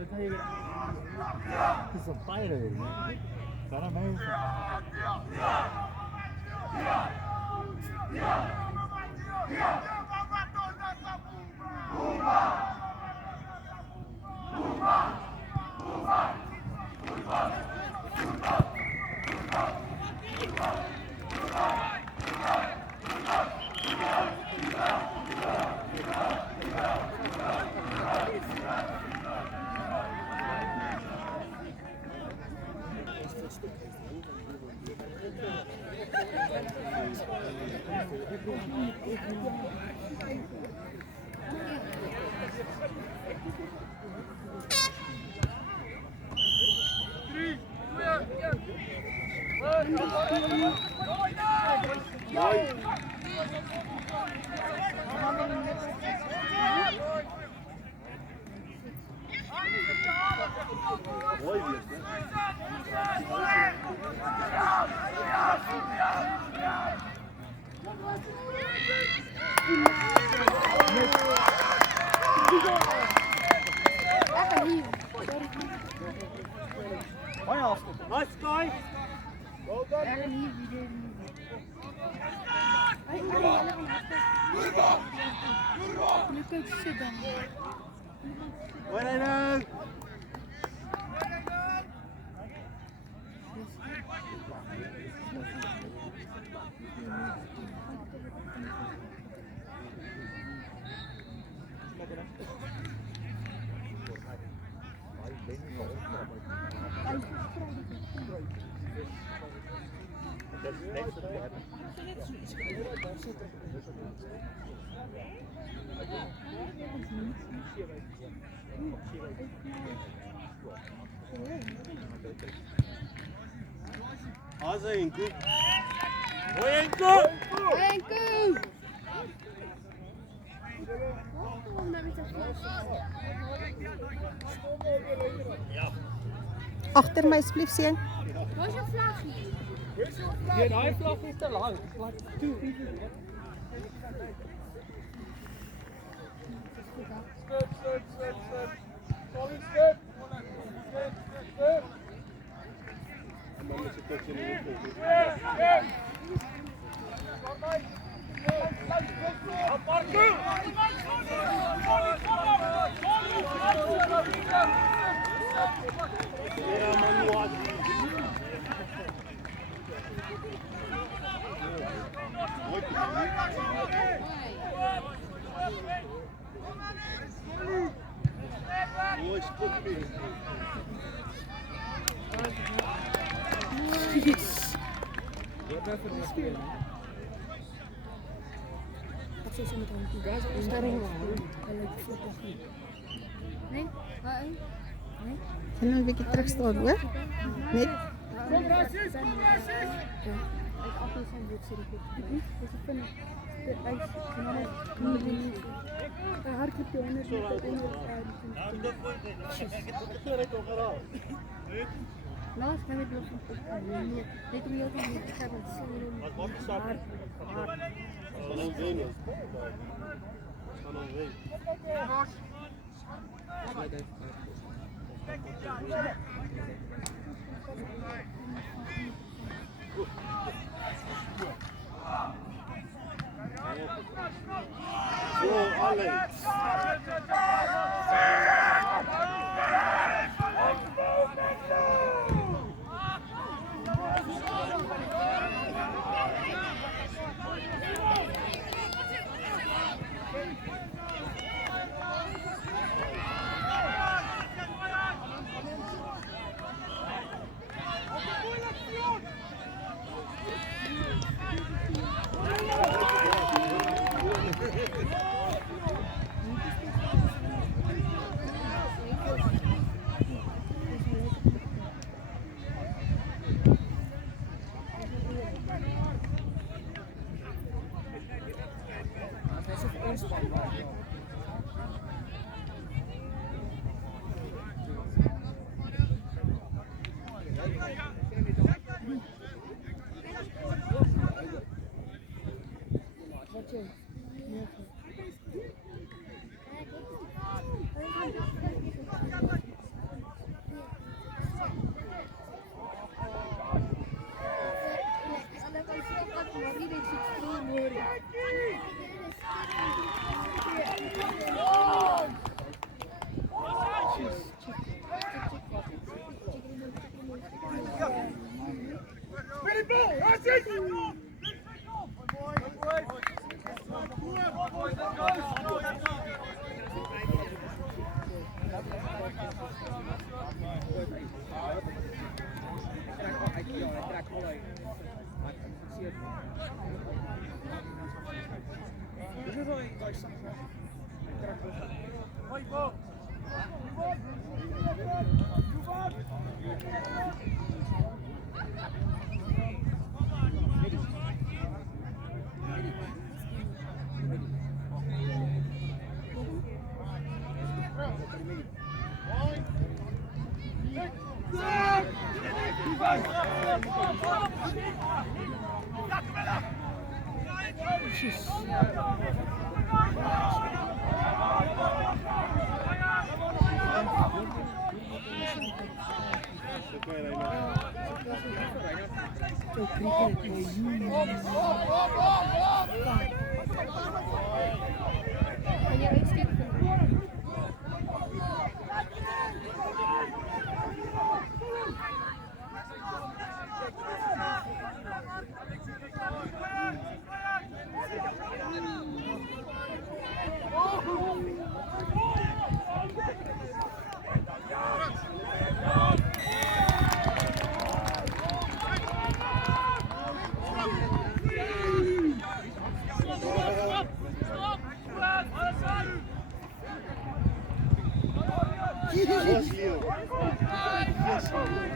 He's a fighter, man. That amazing. Nice guy. Well done. Bueno. Azenku. Oyenku. Agter my asseblief seun. Waar is jou vlaggie? Ja, daai vlag is te lank. Wat toe? Stop. Solid step. Step. Nee? Waar? Nee? Gaan nou 'n bietjie terug staan, hoor? Net Progressies. Uit appels en dit serie goed. Dis 'n fin. Dit is nou hardloop jy onder Laat gaan met nog net om jou te gaan met sien. Wat wordt gestapt? Van een venus. Van een venus. Zo, Alex. Wanneer is dit? Yes, you. Yes, you.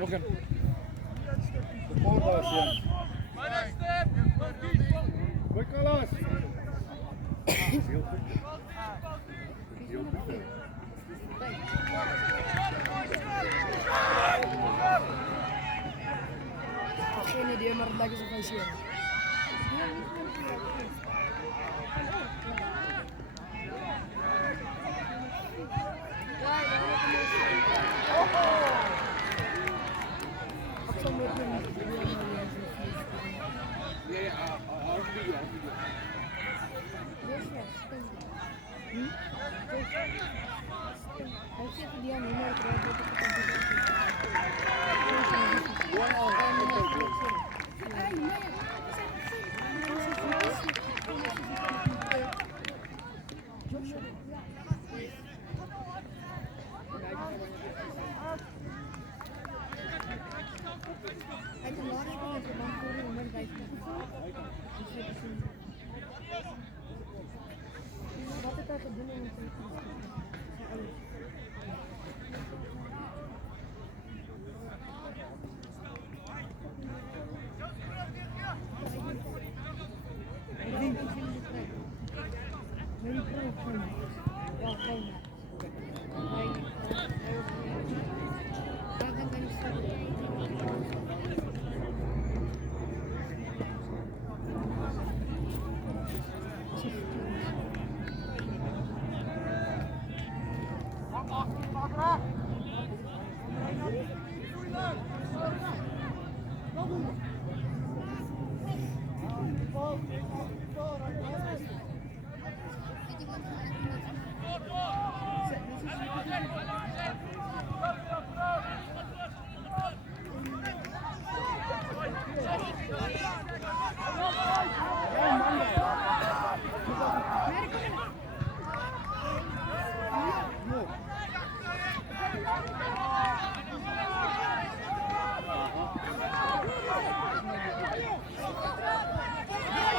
Look at. De voorbaas, ja. Goed, Carlos. Heel goed. Heel goed. Geen idee, maar dat is een feestje.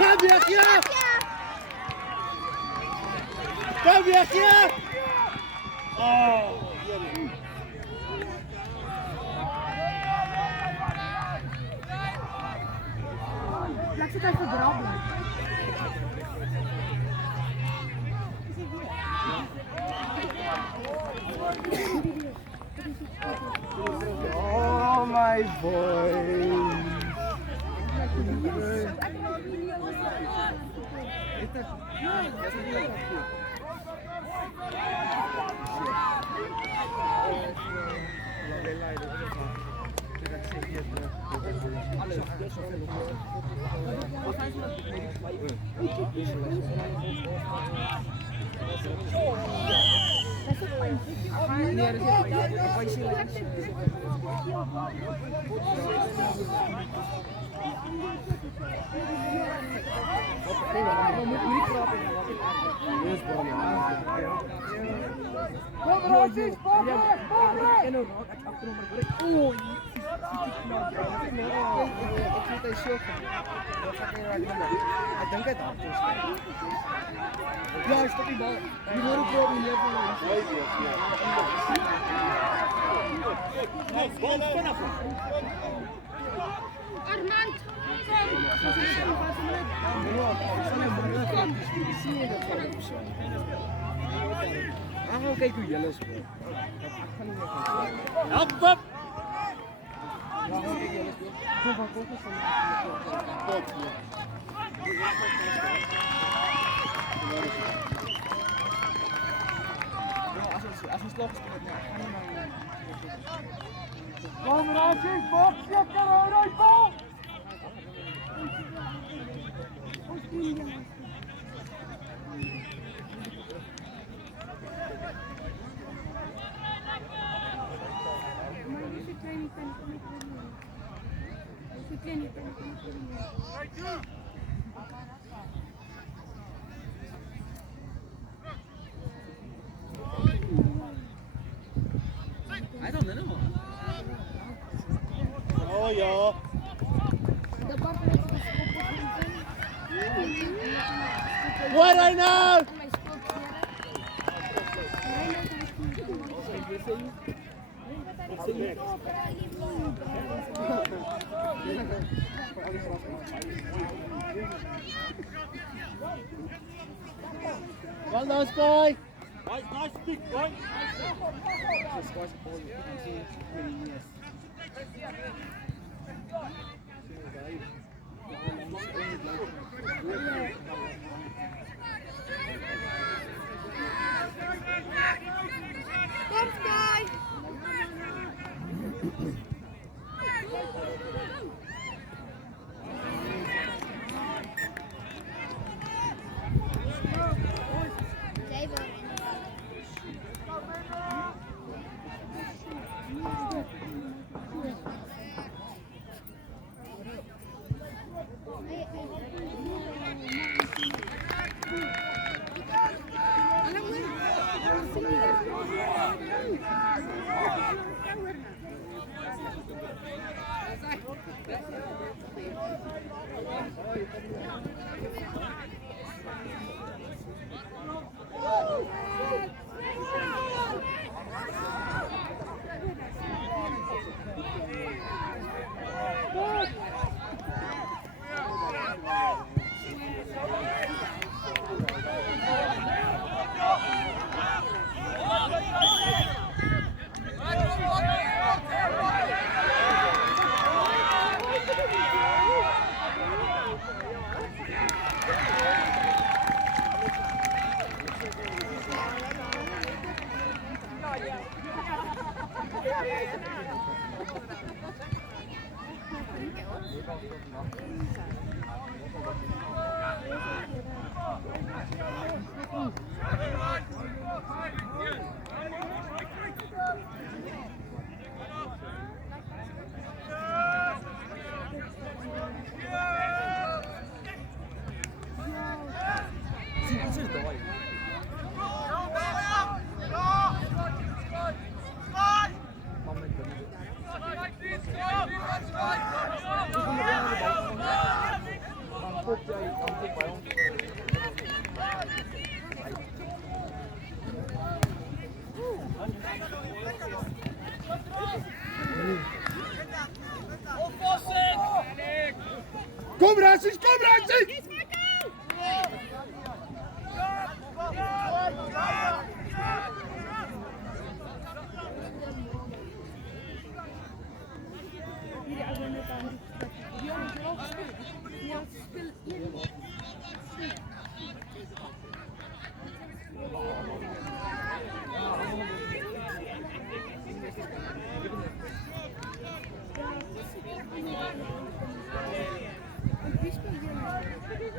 Kom weer hier! Kom weer hier! Oh, Laat het even branden. oh my boy! Ja, is dat die bal? Die wordt ook wel in de gaan kijken hoe jullie spelen. Hop, hop. Als we slag spelen, Kom Rajiv, box check करो right ball I don't know. Oh ja. What I know? Well done, Sky. Nice kick, boy. Kom Rajiv, kom Rajiv! Wie speelt jullie?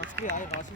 Acho que aí, acho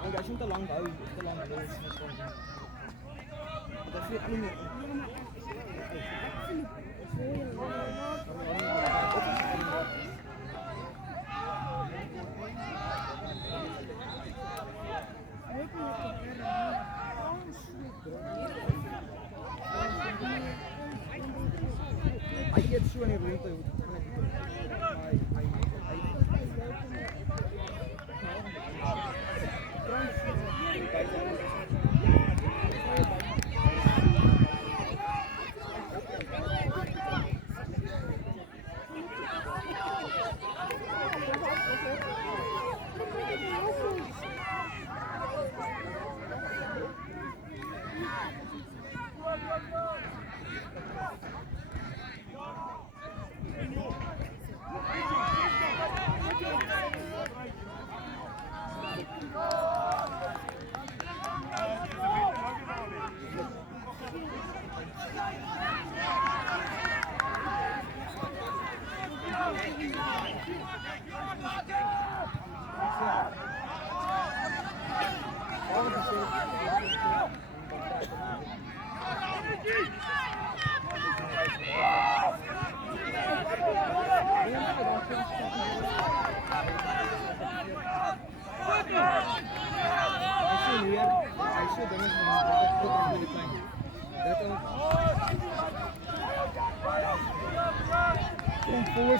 Enggak sih telang bau, telang bau. Tapi ini. Aí é de sua nível, então.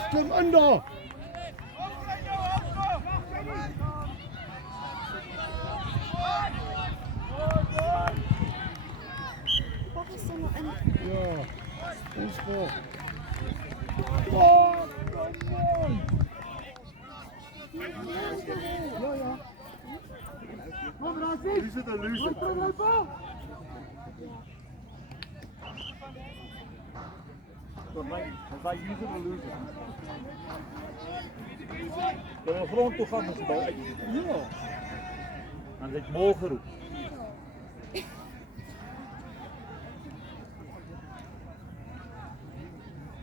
Slim under. Ja, ons voor. Oh, come on. Ja, ja. Is it a loser? Als wij user of loser. Dat we de grond toe gaan met de bal. Ja. Dan zit je mogen roep.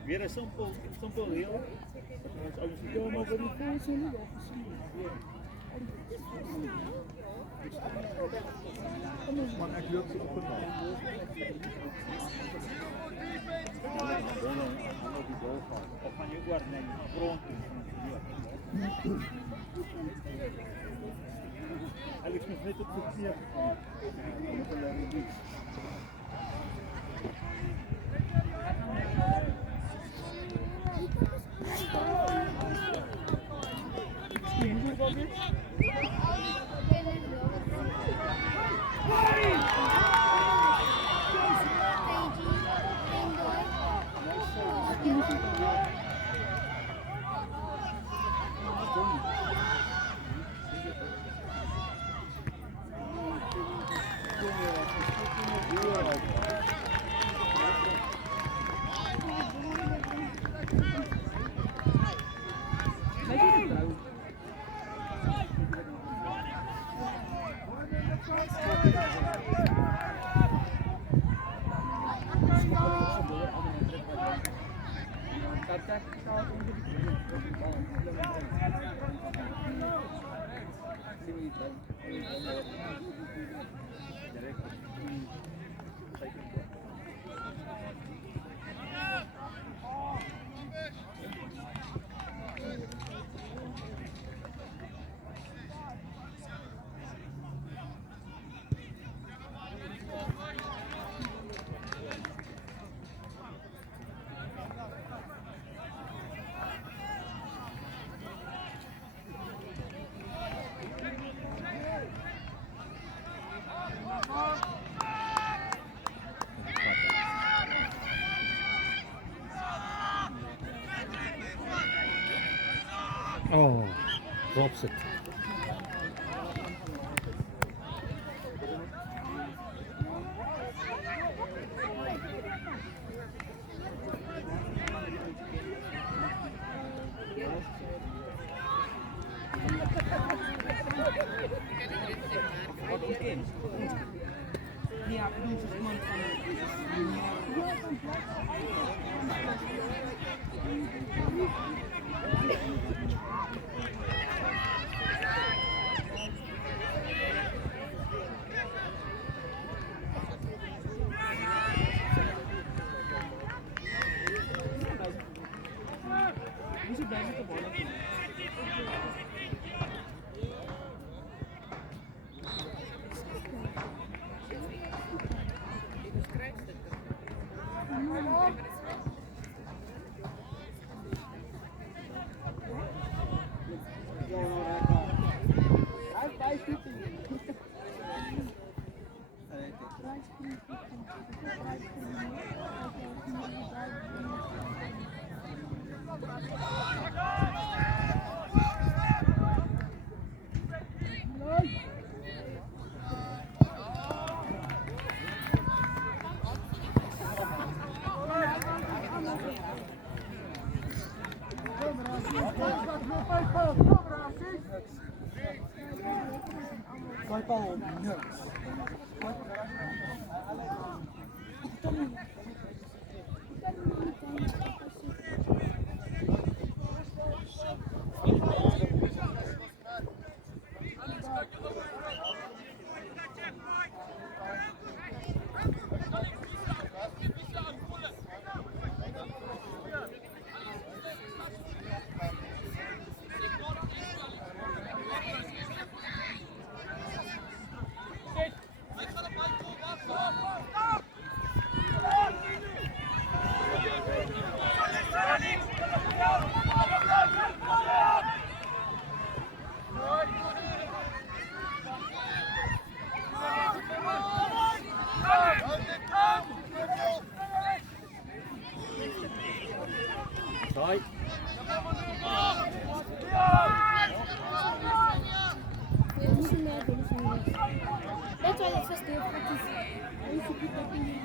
Weer een simpel heel. Als je komen over die fase. Maar echt lukt ze op het bal. Of van je guarda naar de grond toe. Hij ligt nog net op de knie. Oh, drops it. Ja, ik doe het man Right. That's why it's just there practice. I used to keep working.